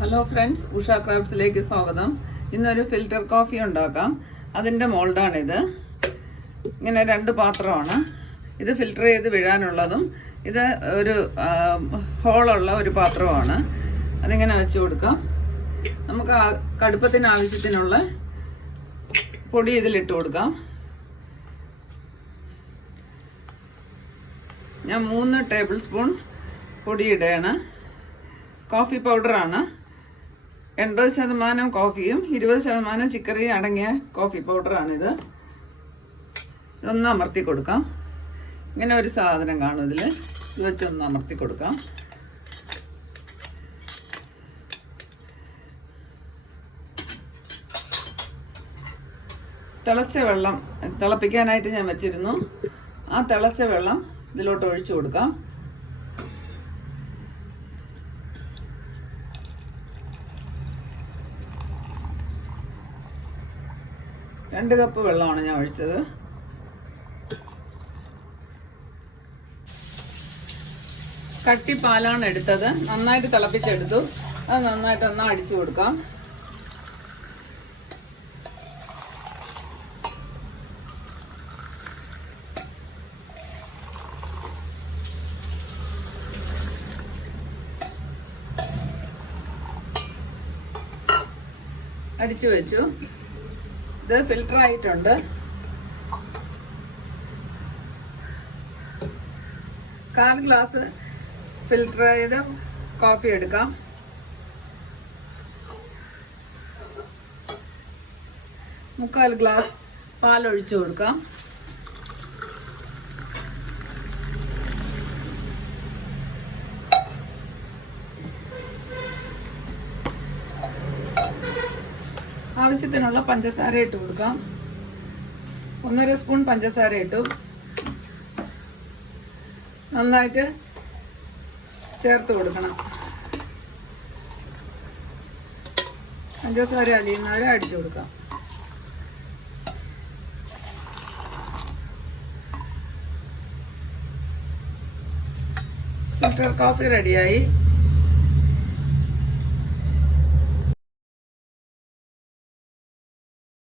Hello friends Usha ക്രാഫ്റ്റ്സിലേക്ക് സ്വാഗതം. ഇന്നൊരു filter coffee ഉണ്ടാക്കാം. അതിന്റെ മോൾഡാണിത്. ഇങ്ങനെ രണ്ട് പാത്രമാണ്. ഇത് ഫിൽറ്റർ ചെയ്ത് വീഴാനുള്ളതും ഇത് ഒരു ഹോളുള്ള ഒരു പാത്രമാണ്. അതിങ്ങനെ വെച്ച് കൊടുക്കാം. നമുക്ക് കടുപ്പത്തിന് ആവശ്യത്തിനുള്ള പൊടി ഇതിലിട്ട് കൊടുക്കാം. ഞാൻ മൂന്ന് ടേബിൾ സ്പൂൺ പൊടി ഇടുകയാണ് കോഫി പൗഡറാണ് എൺപത് ശതമാനം കോഫിയും ഇരുപത് ശതമാനം ചിക്കറിയും അടങ്ങിയ കോഫി പൗഡറാണിത്. ഇതൊന്ന് അമർത്തി കൊടുക്കാം. ഇങ്ങനെ ഒരു സാധനം കാണും ഇതിൽ ഇത് വെച്ചൊന്ന് അമർത്തി കൊടുക്കാം. തിളച്ച വെള്ളം തിളപ്പിക്കാനായിട്ട് ഞാൻ വെച്ചിരുന്നു. ആ തിളച്ച വെള്ളം ഇതിലോട്ട് ഒഴിച്ചു കൊടുക്കാം. രണ്ട് കപ്പ് വെള്ളമാണ് ഞാൻ ഒഴിച്ചത്. കട്ടി പാലാണ് എടുത്തത്. നന്നായിട്ട് തിളപ്പിച്ചെടുത്തു. അത് നന്നായിട്ട് ഒന്ന് അടിച്ചു കൊടുക്കാം. അടിച്ചു വെച്ചു. ഇത് ഫിൽട്ടർ ആയിട്ടുണ്ട്. കാൽ ഗ്ലാസ് ഫിൽട്ടർ ചെയ്ത് കോഫി എടുക്കാം. മുക്കാൽ ഗ്ലാസ് പാലൊഴിച്ചു കൊടുക്കാം. ആവശ്യത്തിനുള്ള പഞ്ചസാര ഇട്ട് കൊടുക്കാം. ഒന്നര സ്പൂൺ പഞ്ചസാര ഇട്ടു. നന്നായിട്ട് ചേർത്ത് കൊടുക്കണം. പഞ്ചസാര അലിയുന്നവരെ അടിച്ചു കൊടുക്കാം. ഫിൽറ്റർ കോഫി റെഡിയായി